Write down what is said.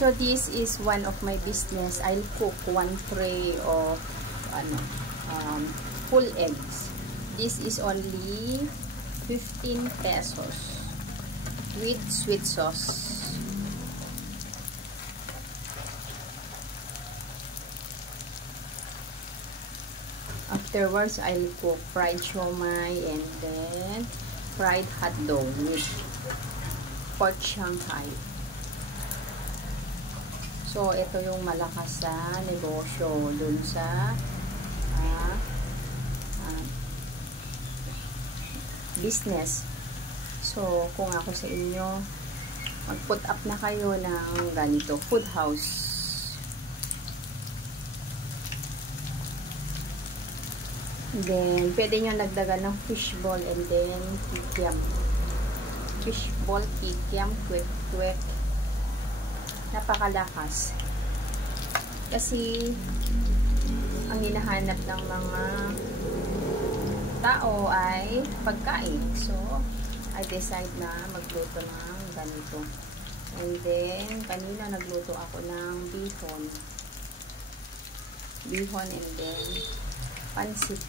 So this is one of my business. I'll cook one tray of full eggs. This is only 15 pesos with sweet sauce. Afterwards, I'll cook fried siomai and then fried hot dog with pork Shanghai. So, ito yung malakas sa negosyo dun sa business. So, kung ako sa inyo, mag-put up na kayo ng ganito, food house. Then, pwede nyo nagdagan ng fishball and then kikiam. Fishball, kikiam, kwek-kwek. Napakalakas. Kasi, ang hinahanap ng mga tao ay pagkain. So, I decide na magluto ng ganito. And then, kanina nagluto ako ng bihon. Bihon and then, pansit.